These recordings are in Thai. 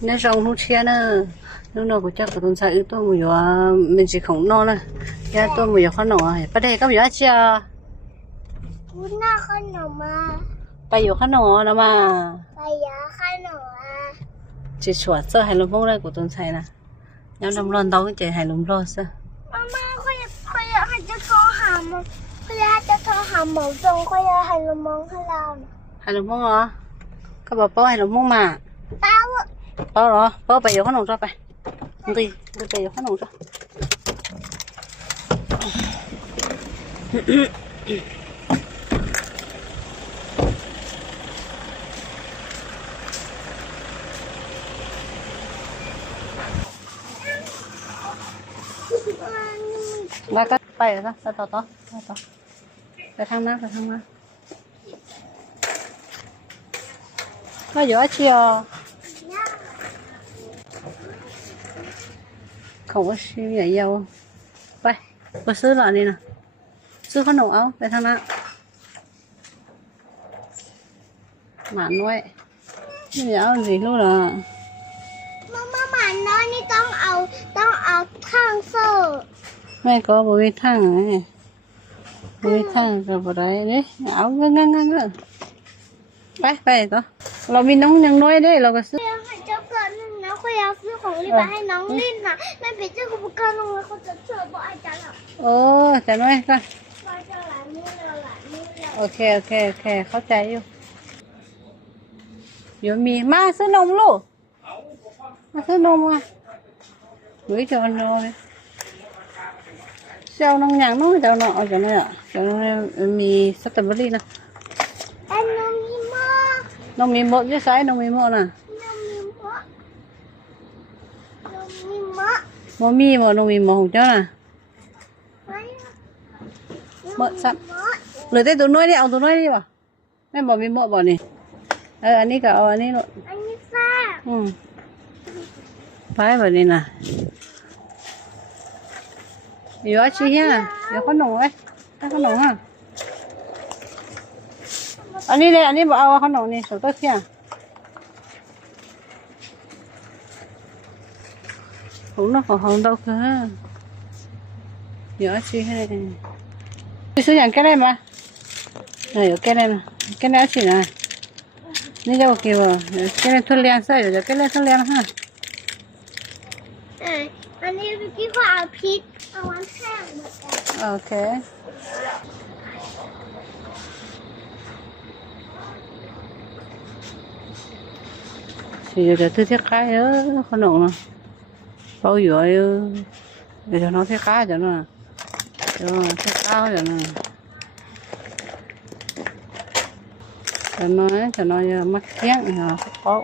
nên rong lúc chia nữa lúc nào cũng chắc của tôi sai tôi một giờ mình chỉ không no nè ya tôi một giờ khó nọ bắt đây có giờ chiaคุณน่าขนมมา bây giờ khó nọ đó mà ไปยาขนมอ่ะ chỉ sửa sơ hay lùm bông đây của tôi sai nè nhau làm lon đâu cái hay lùm lo sơ มาม่าเขาอยากให้จะโทรหาหมอเขาอยากจะโทรหาหมอจงเขาอยากให้เรามองให้เรา hay lùm bông hả các bà bao hay lùm bông mà เต้า bao rồi bao bây giờ khó nọ choไปđi bây giờ khó nọ cho ra cái bay rồi đó toไปทางนั้นก็เยอะเชียวkhông có suy nghĩ nhiềuไปซื้อหรอนี่นะซื้อขนมเอาไปทางนั้นหมาน้อยไม่เอาgì luôn à มาม่าหมาน้อยนี่ต้องเอาข้างโซ่ ไม่ก็บริทั้งไงบริทั้งกับอะไรนี่เอางั้นไปต่อเรามีน้องยังน้อยด้วยเราก็ซื้อ อยากให้เจ้าเกิดนั่นนะเขาอยากซื้อของรีบไปให้น้องลินนะแม่เป็นเจ้าของบุกการลงมาเขาจะเชื่อบอกอาจารย์หรอก โอ้แต่น้อยก็ ว่าจะหลานนี่เราหลานนี่เรา โอเคเข้าใจอยู่เดี๋ยวมีมาซื้อนมลูกมาซื้อนมอ่ะหรือจะเอานมเจ้าน้องอย่างนู้นเจ้าน้องเอาจากไหนอ่ะเจ้าน้องมีสตรอเบอรี่นะ ไอ้น้องมีหม้อ น้องมีหมดยี่ไซน้องมีหมดน่ะ น้องมีหม้อน้องมีหม้อ หมดมีหมดน้องมีหมดของเจ้าน่ะ ไม่ หมดสักเหลือแต่ตัวน้อยนี่เอาตัวน้อยนี่ป่ะแม่บอกมีหมดบ่นี่อันนี้ก็เอาอันนี้ลูก อันนี้ซ่า ไปแบบนี้น่ะอยู่อาชีพเนี่ยเดี๋ยวขนมไว้ถ้าขนมอ่ะอันนี้เลยอันนี้บอกเอาขนมนี่สุดตัวเที่ยผมน่าขอห้องเดาคืออยู่อาชีพให้ซื้ออย่างแก่ได้ไหมอยู่แก่ได้ไหมแก่ได้อาชีพนะนี่จะโอเคป่ะแก่ได้ทุเรียนใส่อยู่จะแก่ได้ทุเรียนฮะ อันนี้เมื่อกี้เขาเอาพริกเอาวันแห้งหมดแล้ว โอเคthì giờ tôi thiết cái đó con nổ nó bao giờ để cho nó thiết cái cho nó thiết cao cho nó mắc tiếng nó khó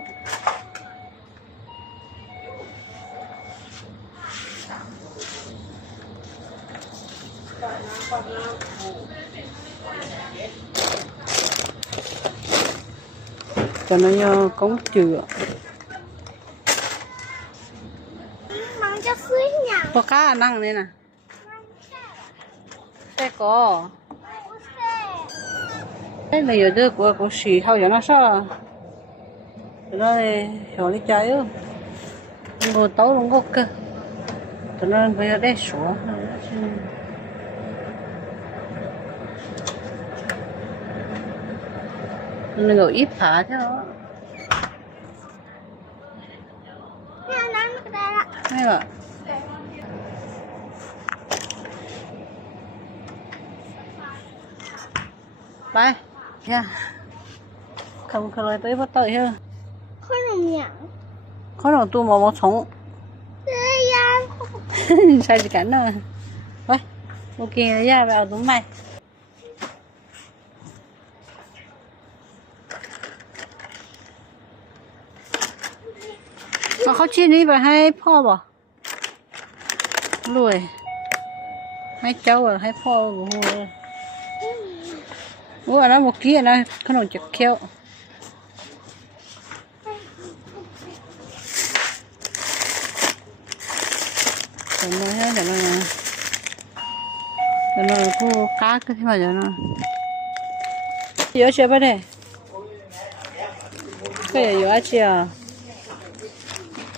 cho nó cống chừa น้องจะซื้ออย่าง พวกข้านั่งนี่นะแต่ก็ cái này giờ đưa của xì thâu giờ nó sao nó hiểu lý trái ư ngồi tấu luôn có cơ cho nên bây giờ đây sủa nên ngồi ít phá chứ đó hay là bye nha không lời tới bắt tới ha ขนมอย่าง có nào tôi mà một sống เอ้ยยัง sai gì cả nữa thôi ok ra vào đúng này màเขาชี้นี้ไปให้พ่อบ่รวยให้เจ้าให้พ่อบ่ฮู้เลยโอ้อันนั้นเมื่อกี้นะขนมจักเคี้ยวแต่มาให้แต่ละแต่ละผู้ค้าก็ที่มาจากนั้นเยอะเชียวปะเนี่ยก็เยอะเชียว น